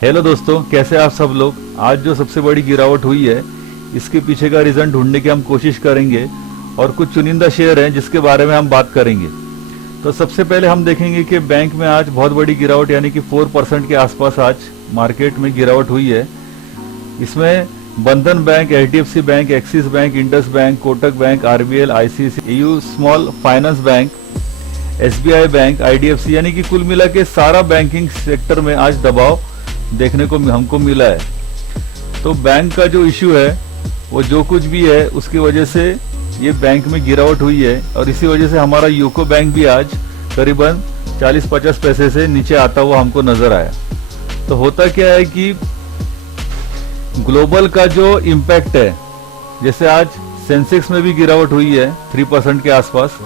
Hello दोस्तों, कैसे आप सब लोग। आज जो सबसे बड़ी गिरावट हुई है इसके पीछे का रीजन ढूंढने की हम कोशिश करेंगे और कुछ चुनिंदा शेयर हैं जिसके बारे में हम बात करेंगे। तो सबसे पहले हम देखेंगे कि बैंक में आज बहुत बड़ी गिरावट यानी कि 4% के आसपास आज मार्केट में गिरावट हुई है। इसमें Bandhan bank, HDFC bank, Axis bank, Indus bank, Kotak bank, RBL, ICICI, यूयू small finance bank, SBI bank, IDFC यानी कि कुल मिला के सारा बैंकिंग सेक्टर में आज दबाव देखने को हमको मिला है। तो बैंक का जो इश्यू है वो जो कुछ भी है उसकी वजह से ये बैंक में गिरावट हुई है और इसी वजह से हमारा यूको बैंक भी आज करीबन 40-50 पैसे से नीचे आता हुआ हमको नजर आया। तो होता क्या है कि ग्लोबल का जो इम्पैक्ट है, जैसे आज सेंसेक्स में भी गिरावट हुई है 3% के आसपास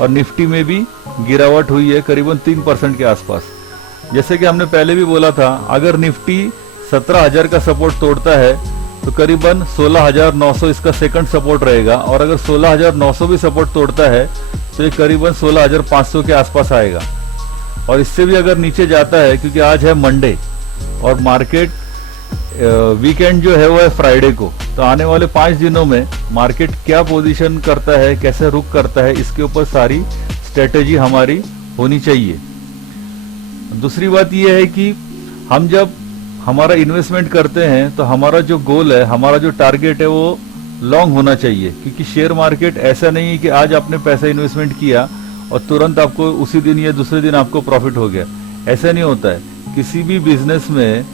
और निफ्टी में भी गिरावट हुई है करीबन 3% के आसपास। जैसे कि हमने पहले भी बोला था, अगर निफ्टी 17,000 का सपोर्ट तोड़ता है तो करीबन 16,900 इसका सेकंड सपोर्ट रहेगा और अगर 16,900 भी सपोर्ट तोड़ता है तो ये करीबन 16,500 के आसपास आएगा। और इससे भी अगर नीचे जाता है, क्योंकि आज है मंडे और मार्केट वीकेंड जो है वो है फ्राइडे को, तो आने वाले 5 दिनों में मार्केट क्या पोजीशन करता है, कैसे रुक करता है, इसके ऊपर सारी स्ट्रेटेजी हमारी होनी चाहिए। दूसरी बात यह है कि हम जब हमारा इन्वेस्टमेंट करते हैं तो हमारा जो गोल है, हमारा जो टारगेट है वो लॉन्ग होना चाहिए, क्योंकि शेयर मार्केट ऐसा नहीं है कि आज आपने पैसा इन्वेस्टमेंट किया और तुरंत आपको उसी दिन या दूसरे दिन आपको प्रॉफिट हो गया। ऐसा नहीं होता है। किसी भी बिजनेस में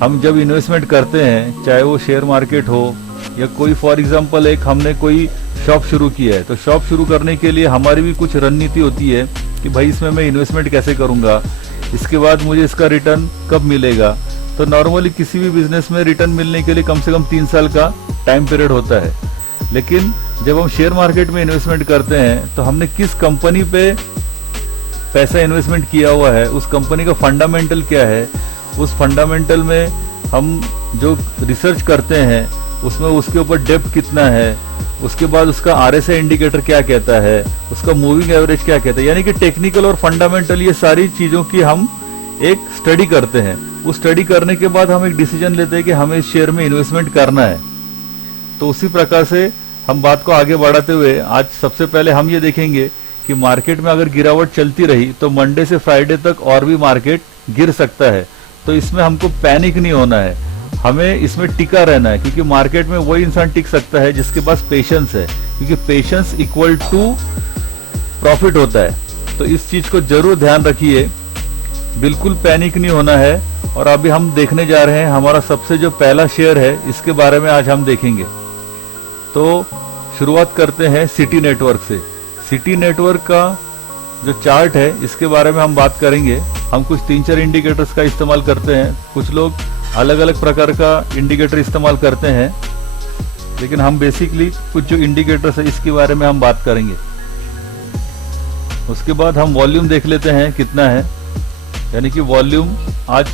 हम जब इन्वेस्टमेंट करते हैं, चाहे वो शेयर मार्केट हो या कोई, फॉर एग्जाम्पल एक हमने कोई शॉप शुरू किया है, तो शॉप शुरू करने के लिए हमारी भी कुछ रणनीति होती है कि भाई इसमें मैं इन्वेस्टमेंट कैसे करूंगा, इसके बाद मुझे इसका रिटर्न कब मिलेगा। तो नॉर्मली किसी भी बिजनेस में रिटर्न मिलने के लिए कम से कम 3 साल का टाइम पीरियड होता है। लेकिन जब हम शेयर मार्केट में इन्वेस्टमेंट करते हैं तो हमने किस कंपनी पे पैसा इन्वेस्टमेंट किया हुआ है, उस कंपनी का फंडामेंटल क्या है, उस फंडामेंटल में हम जो रिसर्च करते हैं उसमें उसके ऊपर डेप्थ कितना है, उसके बाद उसका आरएसआई इंडिकेटर क्या कहता है, उसका मूविंग एवरेज क्या कहता है, यानी कि टेक्निकल और फंडामेंटल ये सारी चीजों की हम एक स्टडी करते हैं। उस स्टडी करने के बाद हम एक डिसीजन लेते हैं कि हमें इस शेयर में इन्वेस्टमेंट करना है। तो उसी प्रकार से हम बात को आगे बढ़ाते हुए आज सबसे पहले हम ये देखेंगे कि मार्केट में अगर गिरावट चलती रही तो मंडे से फ्राइडे तक और भी मार्केट गिर सकता है। तो इसमें हमको पैनिक नहीं होना है, हमें इसमें टिका रहना है, क्योंकि मार्केट में वही इंसान टिक सकता है जिसके पास पेशेंस है, क्योंकि पेशेंस इक्वल टू प्रॉफिट होता है। तो इस चीज को जरूर ध्यान रखिए, बिल्कुल पैनिक नहीं होना है। और अभी हम देखने जा रहे हैं हमारा सबसे जो पहला शेयर है, इसके बारे में आज हम देखेंगे। तो शुरुआत करते हैं सिटी नेटवर्क से। सिटी नेटवर्क का जो चार्ट है इसके बारे में हम बात करेंगे। हम कुछ 3-4 इंडिकेटर्स का इस्तेमाल करते हैं, कुछ लोग अलग अलग प्रकार का इंडिकेटर इस्तेमाल करते हैं, लेकिन हम बेसिकली कुछ जो इंडिकेटर्स है इसके बारे में हम बात करेंगे। उसके बाद हम वॉल्यूम देख लेते हैं कितना है, यानी कि वॉल्यूम आज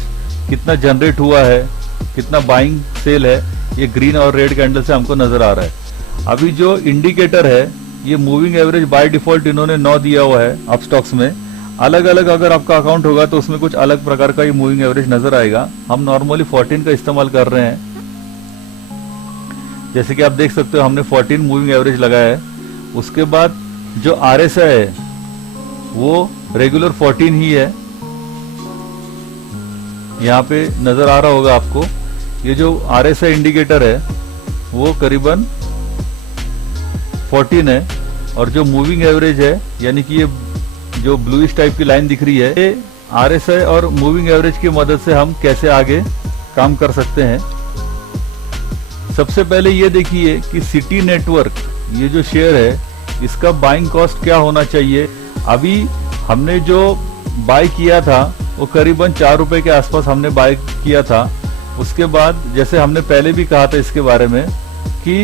कितना जनरेट हुआ है, कितना बाइंग सेल है, ये ग्रीन और रेड कैंडल से हमको नजर आ रहा है। अभी जो इंडिकेटर है ये मूविंग एवरेज बाय डिफॉल्ट इन्होंने 9 दिया हुआ है अप स्टॉक्स में। अलग अलग अगर आपका अकाउंट होगा तो उसमें कुछ अलग प्रकार का ये मूविंग एवरेज नजर आएगा। हम नॉर्मली 14 का इस्तेमाल कर रहे हैं, जैसे कि आप देख सकते हो हमने 14 मूविंग एवरेज लगाया है। उसके बाद जो आरएसआई है वो रेगुलर 14 ही है, यहाँ पे नजर आ रहा होगा आपको। ये जो आरएसआई इंडिकेटर है वो करीबन 14 है और जो मूविंग एवरेज है, यानी कि ये जो ब्लूइश टाइप की लाइन दिख रही है, ये आरएसआई और मूविंग एवरेज की मदद से हम कैसे आगे काम कर सकते हैं। सबसे पहले ये देखिए कि सिटी नेटवर्क ये जो शेयर है इसका बाइंग कॉस्ट क्या होना चाहिए। अभी हमने जो बाय किया था वो करीबन 4 रुपए के आसपास हमने बाय किया था। उसके बाद जैसे हमने पहले भी कहा था इसके बारे में कि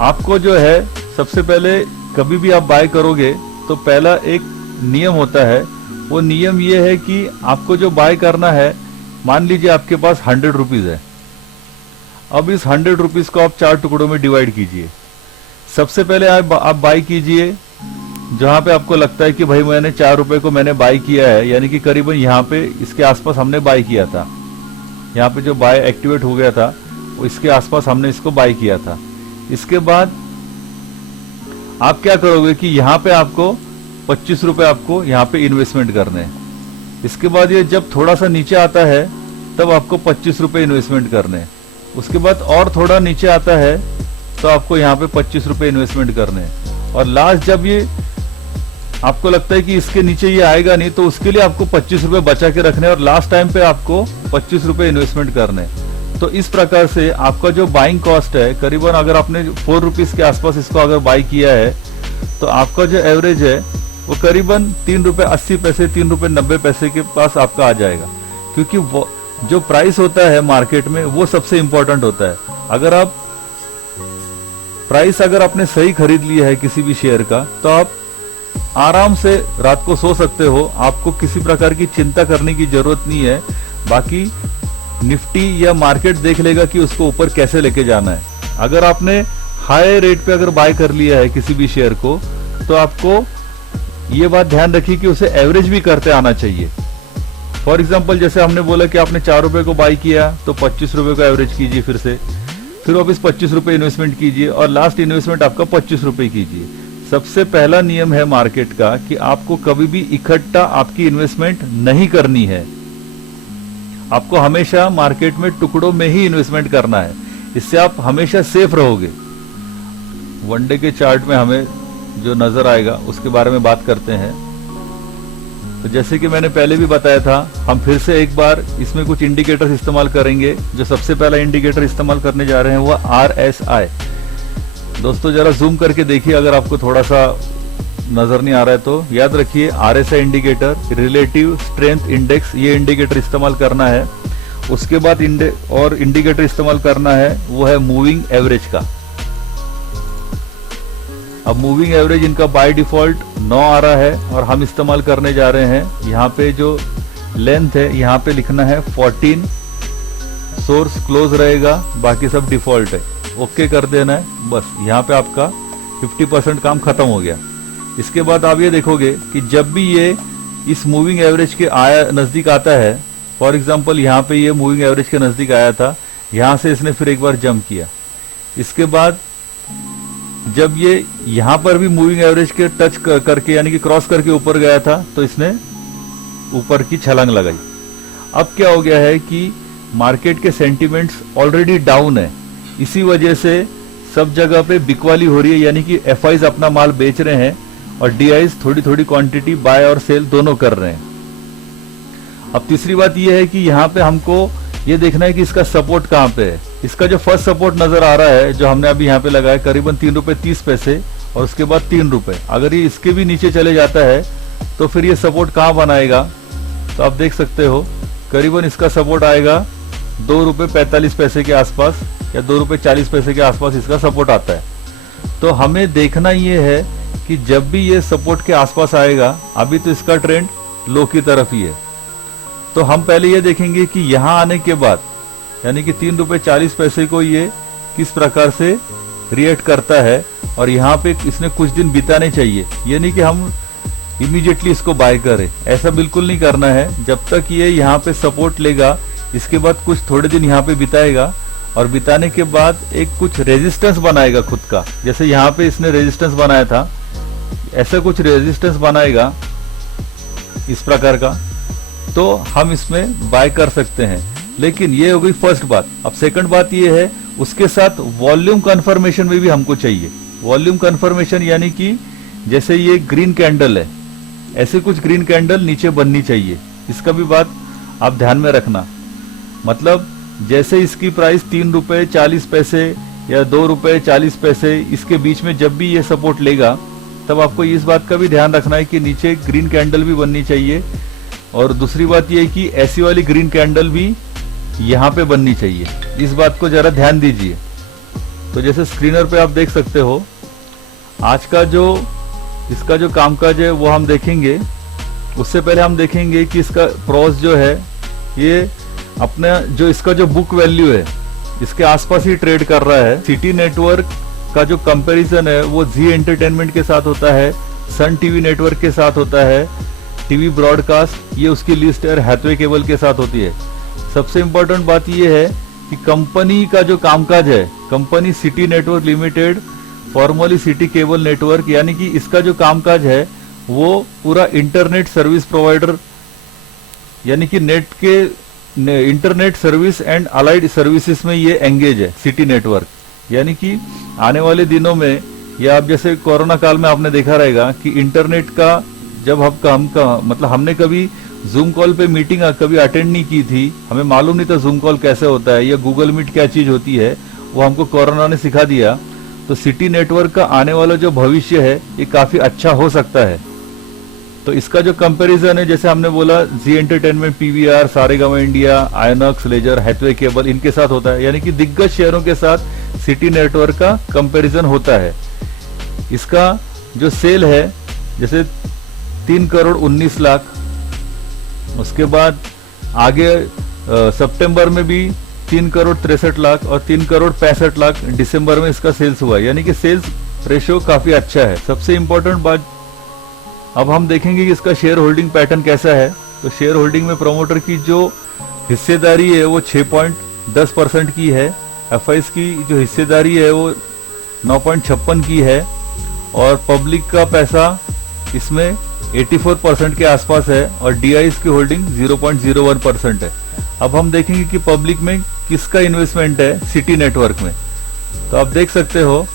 आपको जो है सबसे पहले कभी भी आप बाय करोगे तो पहला एक नियम होता है, वो नियम ये है कि आपको जो बाय करना है, मान लीजिए आपके पास 100 रुपीज है। अब इस 100 रुपीज को आप 4 टुकड़ों में डिवाइड कीजिए। सबसे पहले आप बाय कीजिए जहां पे आपको लगता है कि भाई मैंने 4 रुपए को मैंने बाय किया है, यानी कि करीबन यहाँ पे इसके आसपास हमने बाय किया था। यहाँ पे जो बाय एक्टिवेट हो गया था वो इसके आसपास हमने इसको बाय किया था। इसके बाद आप क्या करोगे कि यहाँ पे आपको 25 रुपए आपको यहाँ पे इन्वेस्टमेंट करने हैं। इसके बाद ये जब थोड़ा सा नीचे आता है तब आपको 25 रुपए इन्वेस्टमेंट करने हैं। उसके बाद और थोड़ा नीचे आता है तो आपको यहाँ पे 25 रुपए इन्वेस्टमेंट करने हैं। और लास्ट जब ये आपको लगता है कि इसके नीचे ये आएगा नहीं तो उसके लिए आपको 25 रुपए बचा के रखने हैं और लास्ट टाइम पे आपको 25 रुपए इन्वेस्टमेंट करने हैं। तो इस प्रकार से आपका जो बाइंग कॉस्ट है करीबन अगर आपने 4 रुपीज के आसपास इसको अगर बाई किया है तो आपका जो एवरेज है वो करीबन 3 रुपए 80 पैसे 3 रुपए 90 पैसे के पास आपका आ जाएगा। क्योंकि वो जो प्राइस होता है मार्केट में वो सबसे इंपॉर्टेंट होता है। अगर आप प्राइस अगर आपने सही खरीद लिया है किसी भी शेयर का तो आप आराम से रात को सो सकते हो, आपको किसी प्रकार की चिंता करने की जरूरत नहीं है। बाकी निफ्टी या मार्केट देख लेगा कि उसको ऊपर कैसे लेके जाना है। अगर आपने हाई रेट पे अगर बाय कर लिया है किसी भी शेयर को तो आपको ये बात ध्यान रखिए कि उसे एवरेज भी करते आना चाहिए। फॉर एग्जाम्पल जैसे हमने बोला कि आपने 4 रुपए को बाय किया तो 25 रुपए को एवरेज कीजिए, फिर वापस 25 रुपए इन्वेस्टमेंट कीजिए और लास्ट इन्वेस्टमेंट आपका 25 रुपए कीजिए। सबसे पहला नियम है मार्केट का कि आपको कभी भी इकट्ठा आपकी इन्वेस्टमेंट नहीं करनी है। आपको हमेशा मार्केट में टुकड़ों में ही इन्वेस्टमेंट करना है, इससे आप हमेशा सेफ रहोगे। वनडे के चार्ट में हमें जो नजर आएगा उसके बारे में बात करते हैं। तो जैसे कि मैंने पहले भी बताया था, हम फिर से एक बार इसमें कुछ इंडिकेटर्स इस्तेमाल करेंगे। जो सबसे पहला इंडिकेटर इस्तेमाल करने जा रहे हैं वो RSI। दोस्तों जरा जूम करके देखिए, अगर आपको थोड़ा सा नजर नहीं आ रहा है तो याद रखिए RSI indicator, relative strength index, ये इंडिकेटर इस्तेमाल करना है। उसके बाद इंडिकेटर इस्तेमाल करना है वो है मूविंग एवरेज का। अब मूविंग एवरेज इनका बाय डिफॉल्ट 9 आ रहा है और हम इस्तेमाल करने जा रहे हैं। यहाँ पे जो लेंथ है यहाँ पे लिखना है 14, सोर्स क्लोज रहेगा, बाकी सब डिफॉल्ट है। ओके कर देना है, बस यहाँ पे आपका 50% काम खत्म हो गया। इसके बाद आप ये देखोगे कि जब भी ये इस मूविंग एवरेज के नजदीक आता है, फॉर एग्जांपल यहाँ पे ये मूविंग एवरेज के नजदीक आया था, यहाँ से इसने फिर एक बार जंप किया। इसके बाद जब ये यहाँ पर भी मूविंग एवरेज के टच करके यानी कि क्रॉस करके ऊपर गया था तो इसने ऊपर की छलांग लगाई। अब क्या हो गया है कि मार्केट के सेंटिमेंट्स ऑलरेडी डाउन है, इसी वजह से सब जगह पे बिकवाली हो रही है, यानी कि एफआईज अपना माल बेच रहे हैं और डीआईज थोड़ी थोड़ी क्वांटिटी बाय और सेल दोनों कर रहे हैं। अब तीसरी बात यह है कि यहाँ पे हमको ये देखना है कि इसका सपोर्ट कहाँ पे है। इसका जो फर्स्ट सपोर्ट नजर आ रहा है जो हमने अभी यहाँ पे लगाया करीबन 3 रुपए 30 पैसे और उसके बाद 3 रुपए, अगर ये इसके भी नीचे चले जाता है तो फिर ये सपोर्ट कहाँ बनाएगा, तो आप देख सकते हो करीबन इसका सपोर्ट आएगा 2 रुपए 45 पैसे के आसपास या 2 रुपए 40 पैसे के आसपास इसका सपोर्ट आता है। तो हमें देखना ये है कि जब भी ये सपोर्ट के आसपास आएगा, अभी तो इसका ट्रेंड लो की तरफ ही है, तो हम पहले ये देखेंगे कि यहाँ आने के बाद यानी कि 3 रुपए 40 पैसे को ये किस प्रकार से रिएक्ट करता है और यहाँ पे इसने कुछ दिन बिताने चाहिए। ये नहीं कि हम इमीडिएटली इसको बाय करें, ऐसा बिल्कुल नहीं करना है। जब तक ये यहाँ पे सपोर्ट लेगा इसके बाद कुछ थोड़े दिन यहाँ पे बिताएगा और बिताने के बाद एक कुछ रेजिस्टेंस बनाएगा खुद का, जैसे यहाँ पे इसने रेजिस्टेंस बनाया था, ऐसा कुछ रेजिस्टेंस बनाएगा इस प्रकार का, तो हम इसमें बाय कर सकते हैं। लेकिन ये हो गई फर्स्ट बात। अब सेकंड बात ये है उसके साथ वॉल्यूम कंफर्मेशन में भी हमको चाहिए। वॉल्यूम कंफर्मेशन यानी कि जैसे ये ग्रीन कैंडल है, ऐसे कुछ ग्रीन कैंडल नीचे बननी चाहिए, इसका भी बात आप ध्यान में रखना। मतलब जैसे इसकी प्राइस 3 रुपए 40 पैसे या 2 रुपए 40 पैसे इसके बीच में जब भी ये सपोर्ट लेगा तब आपको इस बात का भी ध्यान रखना है कि नीचे ग्रीन कैंडल भी बननी चाहिए। और दूसरी बात यह है कि ऐसी वाली ग्रीन कैंडल भी यहाँ पे बननी चाहिए, इस बात को जरा ध्यान दीजिए। तो जैसे स्क्रीनर पे आप देख सकते हो आज का जो इसका जो कामकाज है वो हम देखेंगे। उससे पहले हम देखेंगे कि इसका प्रॉस जो है ये अपना जो इसका जो बुक वैल्यू है इसके आसपास ही ट्रेड कर रहा है। सिटी नेटवर्क का जो कंपैरिजन है वो जी एंटरटेनमेंट के साथ होता है, सन टीवी नेटवर्क के साथ होता है, टीवी ब्रॉडकास्ट ये उसकी लिस्ट है, हैथवे केबल के साथ होती है। सबसे इम्पोर्टेंट बात यह है कि कंपनी का जो कामकाज है, company city network limited formally city cable network, यानी कि इसका जो कामकाज है वो पूरा इंटरनेट सर्विस प्रोवाइडर यानी कि नेट के internet service and allied services में ये एंगेज है सिटी नेटवर्क। यानी कि आने वाले दिनों में, या आप जैसे कोरोना काल में आपने देखा रहेगा कि इंटरनेट का जब मतलब हमने कभी जूम कॉल पे मीटिंग कभी अटेंड नहीं की थी, हमें मालूम नहीं था जूम कॉल कैसे होता है या गूगल मीट क्या चीज होती है, वो हमको कोरोना ने सिखा दिया। तो सिटी नेटवर्क का आने वाला जो भविष्य है ये काफी अच्छा हो सकता है। तो इसका जो कंपैरिजन है, जैसे हमने बोला Zee Entertainment, PVR, Saregama India, INOX, Leisure, Hathway Cable, इनके साथ होता है। यानी कि दिग्गज शेयरों के साथ सिटी नेटवर्क का कंपैरिजन होता है। इसका जो सेल है जैसे 3 करोड़ 19 लाख, उसके बाद आगे सितंबर में भी 3 करोड़ 63 लाख और 3 करोड़ 65 लाख दिसंबर में इसका सेल्स हुआ। यानी कि सेल्स रेशियो काफी अच्छा है। सबसे इंपॉर्टेंट बात, अब हम देखेंगे कि इसका शेयर होल्डिंग पैटर्न कैसा है। तो शेयर होल्डिंग में प्रमोटर की जो हिस्सेदारी है वो 6.10% की है, एफआईज की जो हिस्सेदारी है वो 9.56 की है, और पब्लिक का पैसा इसमें 84% के आसपास है, और डीआईज की होल्डिंग 0.01% है। अब हम देखेंगे कि पब्लिक में किसका इन्वेस्टमेंट है सिटी नेटवर्क में। तो आप देख सकते हो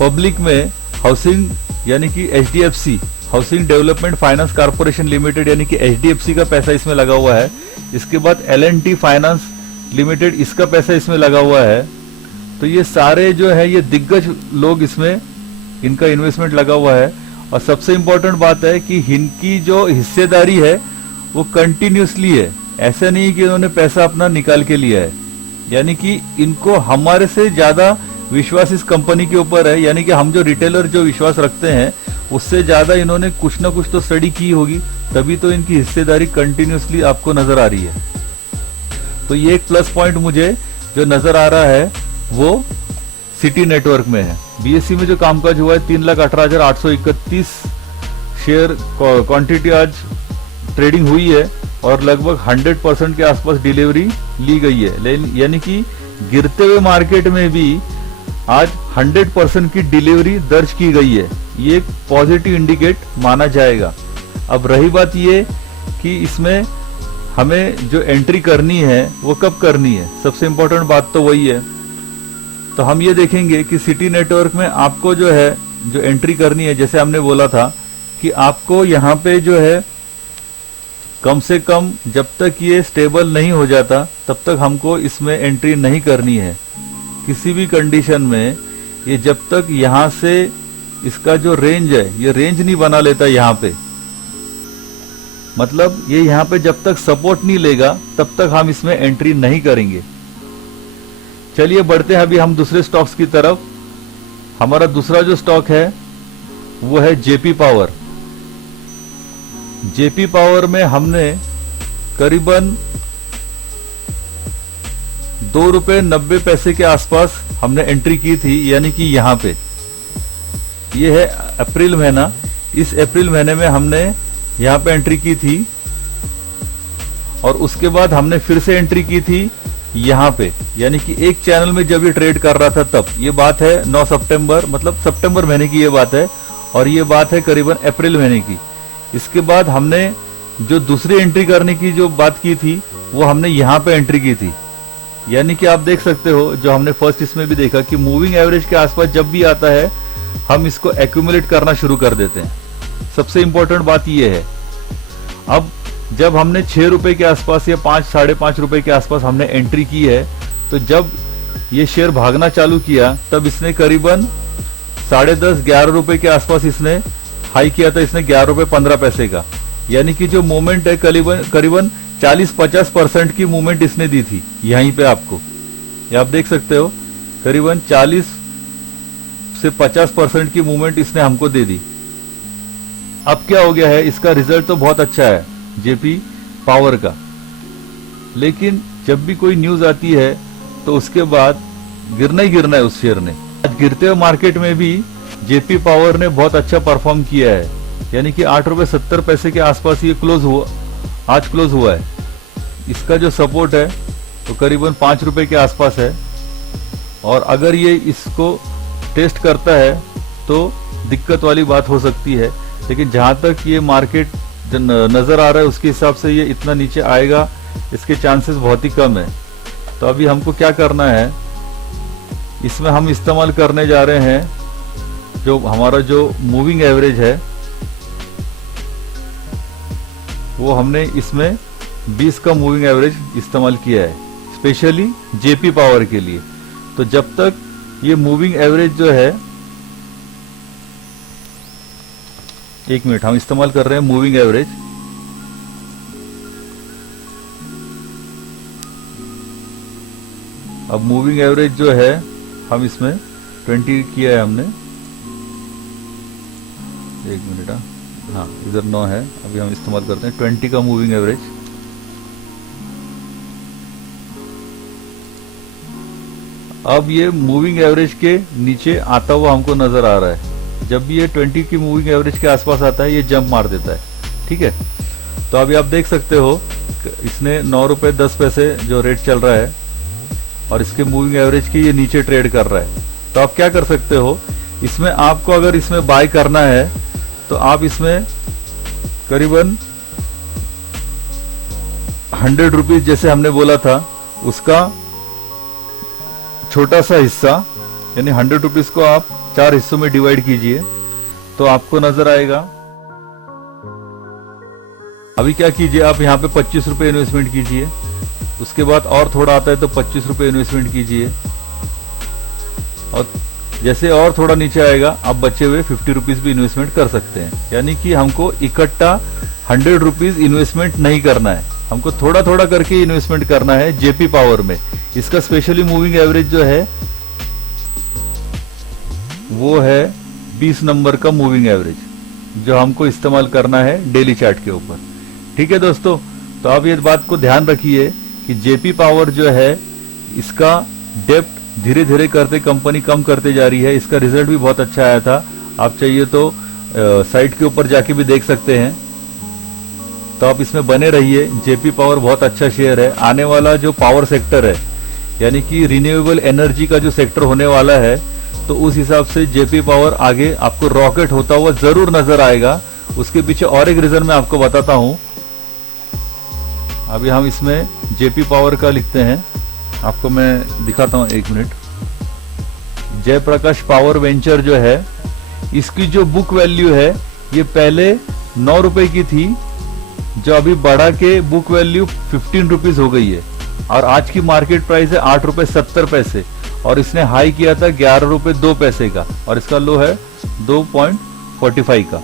पब्लिक में हाउसिंग यानी कि HDFC, housing development finance corporation limited यानी कि एचडीएफसी का पैसा इसमें लगा हुआ है। इसके बाद एल&टी फाइनेंस लिमिटेड, इसका पैसा इसमें लगा हुआ है। तो ये सारे जो है ये दिग्गज लोग इसमें इनका इन्वेस्टमेंट लगा हुआ है। और सबसे इंपॉर्टेंट बात है कि इनकी जो हिस्सेदारी है वो कंटिन्यूसली है, ऐसा नहीं कि इन्होंने पैसा अपना निकाल के लिया है। यानी कि इनको हमारे से ज्यादा विश्वास इस कंपनी के ऊपर है। यानी कि हम जो रिटेलर जो विश्वास रखते हैं उससे ज्यादा इन्होंने कुछ ना कुछ तो स्टडी की होगी, तभी तो इनकी हिस्सेदारी कंटिन्यूसली आपको नजर आ रही है। तो ये एक प्लस पॉइंट मुझे जो नजर आ रहा है वो सिटी नेटवर्क में है। बीएससी में जो कामकाज हुआ है 3,18,831 शेयर क्वांटिटी आज ट्रेडिंग हुई है और लगभग 100% के आसपास डिलीवरी ली गई है। यानी कि गिरते हुए मार्केट में भी आज 100% की डिलीवरी दर्ज की गई है। ये एक पॉजिटिव इंडिकेट माना जाएगा। अब रही बात ये कि इसमें हमें जो एंट्री करनी है वो कब करनी है, सबसे इंपॉर्टेंट बात तो वही है। तो हम ये देखेंगे कि सिटी नेटवर्क में आपको जो है जो एंट्री करनी है, जैसे हमने बोला था कि आपको यहाँ पे जो है कम से कम जब तक ये स्टेबल नहीं हो जाता तब तक हमको इसमें एंट्री नहीं करनी है किसी भी कंडीशन में। ये जब तक यहाँ से इसका जो रेंज है ये रेंज नहीं बना लेता यहाँ पे, मतलब ये यहाँ पे जब तक सपोर्ट नहीं लेगा तब तक हम इसमें एंट्री नहीं करेंगे। चलिए बढ़ते हैं अभी हम दूसरे स्टॉक्स की तरफ। हमारा दूसरा जो स्टॉक है वो है जेपी पावर। जेपी पावर में हमने करीबन 2 रुपए 90 पैसे के आसपास हमने एंट्री की थी। यानी कि यहाँ पे ये है अप्रैल महीना, इस अप्रैल महीने में हमने यहाँ पे एंट्री की थी और उसके बाद हमने फिर से एंट्री की थी यहाँ पे। यानी कि एक चैनल में जब ये ट्रेड कर रहा था तब, ये बात है 9 सितंबर, मतलब सितंबर महीने की ये बात है, और ये बात है करीबन अप्रैल महीने की। इसके बाद हमने जो दूसरी एंट्री करने की जो बात की थी वो हमने यहाँ पे एंट्री की थी। यानी कि आप देख सकते हो जो हमने फर्स्ट इसमें भी देखा कि मूविंग एवरेज के आसपास जब भी आता है हम इसको एक्यूमुलेट करना शुरू कर देते हैं। सबसे इंपॉर्टेंट बात ये है, अब जब हमने 6 रुपए के आसपास या 5 साढ़े 5 रुपए के आसपास हमने एंट्री की है, तो जब ये शेयर भागना चालू किया तब इसने करीबन 10.5 11 रुपए के आसपास इसने हाई किया था, इसने 11 रुपए 15 पैसे का। यानी कि जो मूवमेंट है करीबन 40-50% की मूवमेंट इसने दी थी यहीं पे आपको, ये आप देख सकते हो करीबन 40 से 50% की मूवमेंट इसने हमको दे दी। अब क्या हो गया है, इसका रिजल्ट तो बहुत अच्छा है जेपी पावर का, लेकिन जब भी कोई न्यूज आती है तो उसके बाद गिरना ही गिरना है उस शेयर ने। आज गिरते हुए मार्केट में भी जेपी पावर ने बहुत अच्छा परफॉर्म किया है। यानी कि 8 रुपए 70 पैसे के आसपास ये क्लोज हुआ, आज क्लोज हुआ है। इसका जो सपोर्ट है तो करीबन 5 रुपए के आसपास है, और अगर ये इसको टेस्ट करता है तो दिक्कत वाली बात हो सकती है। लेकिन जहां तक ये मार्केट नजर आ रहा है उसके हिसाब से ये इतना नीचे आएगा, इसके चांसेस बहुत ही कम है। तो अभी हमको क्या करना है, इसमें हम इस्तेमाल करने जा रहे हैं जो हमारा जो मूविंग एवरेज है, वो हमने इसमें 20 का मूविंग एवरेज इस्तेमाल किया है स्पेशली जेपी पावर के लिए। तो जब तक ये मूविंग एवरेज जो है, 1 मिनट, हम इस्तेमाल कर रहे हैं मूविंग एवरेज। अब मूविंग एवरेज जो है हम इसमें 20 किया है हमने। 1 मिनट, हाँ इधर 9 है, अभी हम इस्तेमाल करते हैं 20 का मूविंग एवरेज। अब ये मूविंग एवरेज के नीचे आता हुआ हमको नजर आ रहा है। जब भी ये 20 की मूविंग एवरेज के आसपास आता है ये जंप मार देता है, ठीक है। तो अभी आप देख सकते हो इसने 9 रुपए 10 पैसे जो रेट चल रहा है और इसके मूविंग एवरेज के ये नीचे ट्रेड कर रहा है। तो आप क्या कर सकते हो, इसमें आपको अगर इसमें बाय करना है तो आप इसमें करीबन 100 रुपीज जैसे हमने बोला था उसका छोटा सा हिस्सा, यानी 100 रुपीज को आप 4 हिस्सों में डिवाइड कीजिए तो आपको नजर आएगा। अभी क्या कीजिए, आप यहाँ पे 25 रुपए इन्वेस्टमेंट कीजिए, उसके बाद और थोड़ा आता है तो 25 रुपए इन्वेस्टमेंट कीजिए, और जैसे और थोड़ा नीचे आएगा आप बचे हुए 50 रुपीज भी इन्वेस्टमेंट कर सकते हैं। यानी कि हमको इकट्ठा 100 रुपीज इन्वेस्टमेंट नहीं करना है, हमको थोड़ा थोड़ा करके इन्वेस्टमेंट करना है जेपी पावर में। इसका स्पेशली मूविंग एवरेज जो है वो है 20 नंबर का मूविंग एवरेज, जो हमको इस्तेमाल करना है डेली चार्ट के ऊपर, ठीक है दोस्तों। तो आप ये बात को ध्यान रखिए कि जेपी पावर जो है इसका डेप्थ धीरे धीरे करते कंपनी कम करते जा रही है। इसका रिजल्ट भी बहुत अच्छा आया था, आप चाहिए तो साइट के ऊपर जाके भी देख सकते हैं। तो आप इसमें बने रहिए, जेपी पावर बहुत अच्छा शेयर है। आने वाला जो पावर सेक्टर है, यानी कि रिन्यूएबल एनर्जी का जो सेक्टर होने वाला है, तो उस हिसाब से जेपी पावर आगे आपको रॉकेट होता हुआ जरूर नजर आएगा। उसके पीछे और एक रीजन मैं आपको बताता हूं। अभी हम इसमें जेपी पावर का लिखते हैं, आपको मैं दिखाता हूं, 1 मिनट। जयप्रकाश पावर वेंचर जो है, इसकी जो बुक वैल्यू है ये पहले 9 रुपए की थी, जो अभी बढ़ा के बुक वैल्यू 15 रुपीज हो गई है, और आज की मार्केट प्राइस है 8 रुपए 70 पैसे, और इसने हाई किया था 11 रुपए 2 पैसे का, और इसका लो है 2.45 का।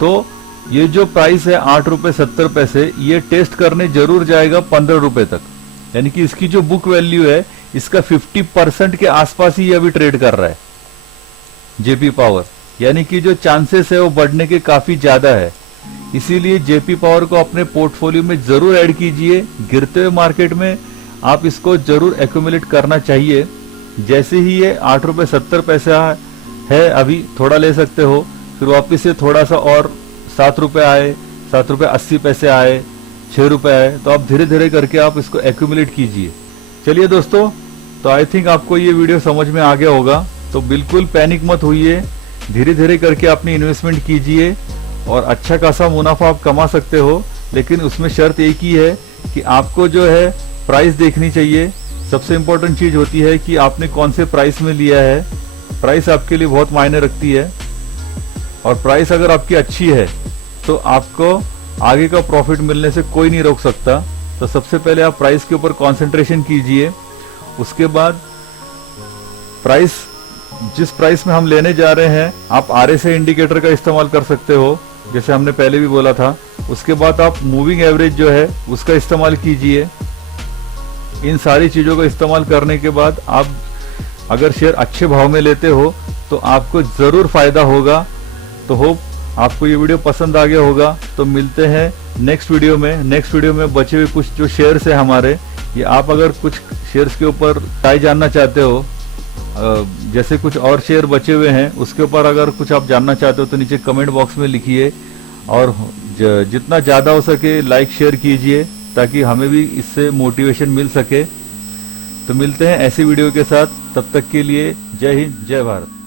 तो ये जो प्राइस है 8 रुपए 70 पैसे, ये टेस्ट करने जरूर जाएगा 15 रुपए तक। यानी कि इसकी जो बुक वैल्यू है इसका 50% के आसपास ही अभी ट्रेड कर रहा है जेपी पावर, यानी कि जो चांसेस है वो बढ़ने के काफी ज्यादा है। इसीलिए जेपी पावर को अपने पोर्टफोलियो में जरूर ऐड कीजिए। गिरते हुए मार्केट में आप इसको जरूर एक्यूमुलेट करना चाहिए। जैसे ही ये 8 रुपए 70 पैसे है, अभी थोड़ा ले सकते हो, फिर वापिस से थोड़ा सा और 7 रुपए आए, 7 रुपए 80 पैसे आए, 6 रुपए आए, तो आप धीरे धीरे करके आप इसको एक्यूमुलेट कीजिए। चलिए दोस्तों, तो आई थिंक आपको ये वीडियो समझ में आ गया होगा। तो बिल्कुल पैनिक मत होइए, धीरे धीरे करके अपनी इन्वेस्टमेंट कीजिए और अच्छा खासा मुनाफा आप कमा सकते हो। लेकिन उसमें शर्त एक ही है कि आपको जो है प्राइस देखनी चाहिए। सबसे इंपॉर्टेंट चीज होती है कि आपने कौन से प्राइस में लिया है। प्राइस आपके लिए बहुत मायने रखती है, और प्राइस अगर आपकी अच्छी है तो आपको आगे का प्रॉफिट मिलने से कोई नहीं रोक सकता। तो सबसे पहले आप प्राइस के ऊपर कंसंट्रेशन कीजिए। उसके बाद प्राइस, जिस प्राइस में हम लेने जा रहे हैं, आप RSI इंडिकेटर का इस्तेमाल कर सकते हो, जैसे हमने पहले भी बोला था। उसके बाद आप मूविंग एवरेज जो है उसका इस्तेमाल कीजिए। इन सारी चीजों का इस्तेमाल करने के बाद आप अगर शेयर अच्छे भाव में लेते हो तो आपको जरूर फायदा होगा। तो होप आपको ये वीडियो पसंद आ गया होगा। तो मिलते हैं नेक्स्ट वीडियो में। नेक्स्ट वीडियो में बचे हुए कुछ जो शेयर्स है हमारे, ये आप अगर कुछ शेयर्स के ऊपर राय जानना चाहते हो, जैसे कुछ और शेयर बचे हुए हैं उसके ऊपर अगर कुछ आप जानना चाहते हो तो नीचे कमेंट बॉक्स में लिखिए, और जितना ज्यादा हो सके लाइक शेयर कीजिए, ताकि हमें भी इससे मोटिवेशन मिल सके। तो मिलते हैं ऐसी वीडियो के साथ, तब तक के लिए जय हिंद, जय भारत।